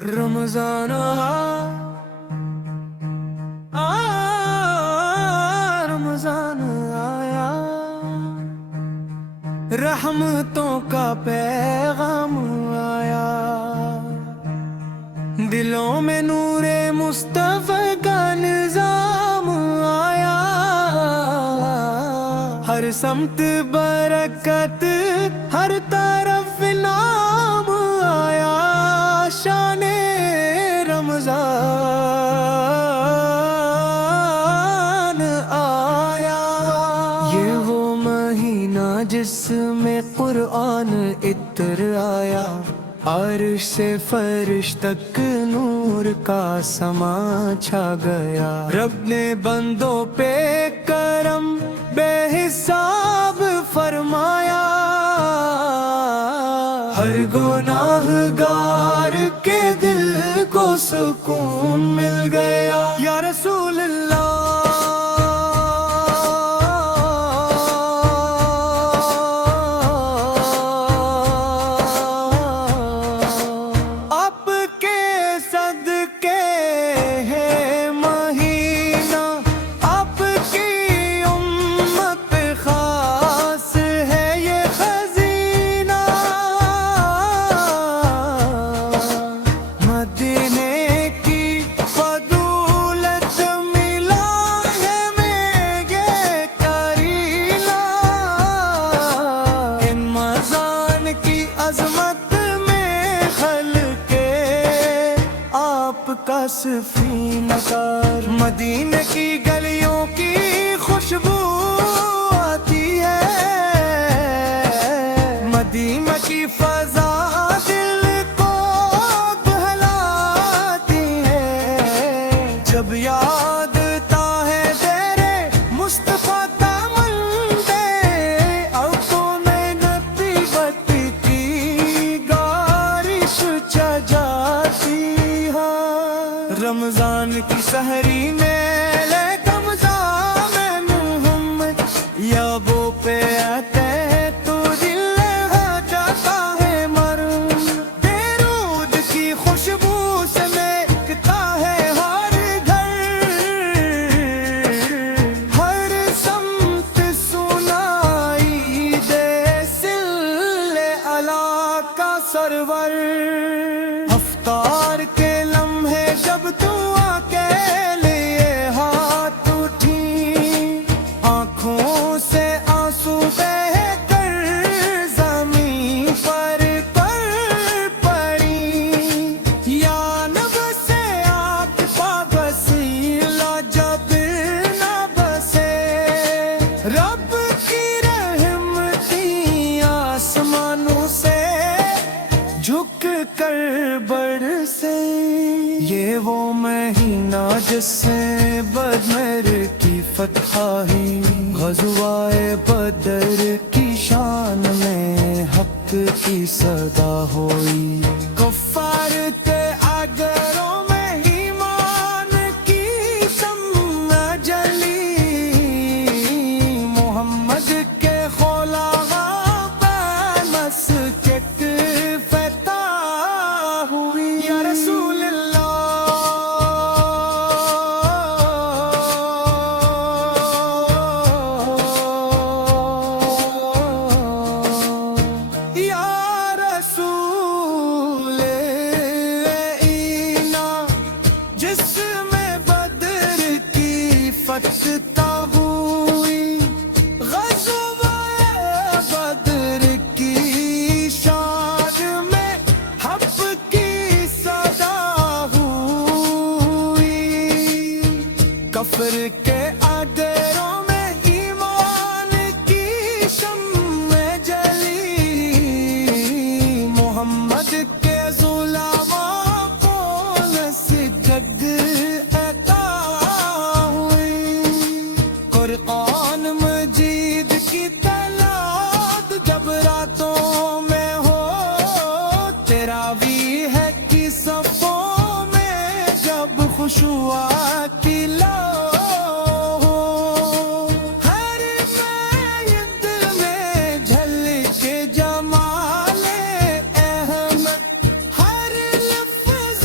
رمضان رمضان آیا، رحمتوں کا پیغام آیا، دلوں میں نور مصطفیٰ کا نظام آیا، ہر سمت برکت، ہر طرف نام آیا، شان رمضان آیا۔ یہ وہ مہینہ جس میں قرآن اتر آیا، عرش سے فرش تک نور کا سما چھا گیا، رب نے بندوں پہ کرم بے حساب فرمایا، ہر گناہ گار کے دل کو سکون مل گیا، یا رسول اللہ آپ کے صدقے ہے مہینہ، آپ کی امت خاص ہے یہ خزینہ، مدینے کی فضولت ملا ہے میں یہ کرینہ، ان مزان کی عظمت میں خلق آپ کا سفینہ کار، مدینے کی گلیوں کی خوشبو آتی ہے، مدینہ کی فضا دل کو بہلاتی ہے، جب یاد تا ہے تیرے مصطفیٰ دامن دے، آنکھوں میں نتی بتی کی گارش چا جاتی ہے، رمضان کی سحری میں لے کمزا میں محمد یا وہ پہ آتے تو دل ہو جاتا ہے مرم، بیرود کی خوشبو سے مہکتا ہے ہر گھر، ہر سمت سنائی دے سل علا کا سرور، افطار کے لمحے جب تو کے لیے ہاتھ اٹھی، آنکھوں سے آنسو بہہ کر زمین پر پڑی، یا نب سے آنکھ پا وسیلہ جب نہ بسے، رب کی رحمتیں آسمانوں سے جھک کر برسے، یہ وہ مہینہ جس سے بدر کی فتح ہی، غزوہ بدر کی شان میں حق کی صدا ہوئی، کفار کے اگروں میں ایمان کی شمع جلی، محمد کے خلفاء پہ مسجد فتح ہوئی، یا رسول اللہ یا رسول اینا، جس میں بدر کی فتح ہوئی، غزوہ بدر کی شان میں حق کی صدا ہوئی، کفر کے اگروں میں ایمان کی شمع جلی، محمد کے غلاموں کو نصیحت عطا ہوئی، قرآن مجید کی تلاوت جب راتوں میں ہو، تراویح کی صفوں میں جب خشوع کی لو، ہر بیت میں جھلک جمال احمد، ہر لفظ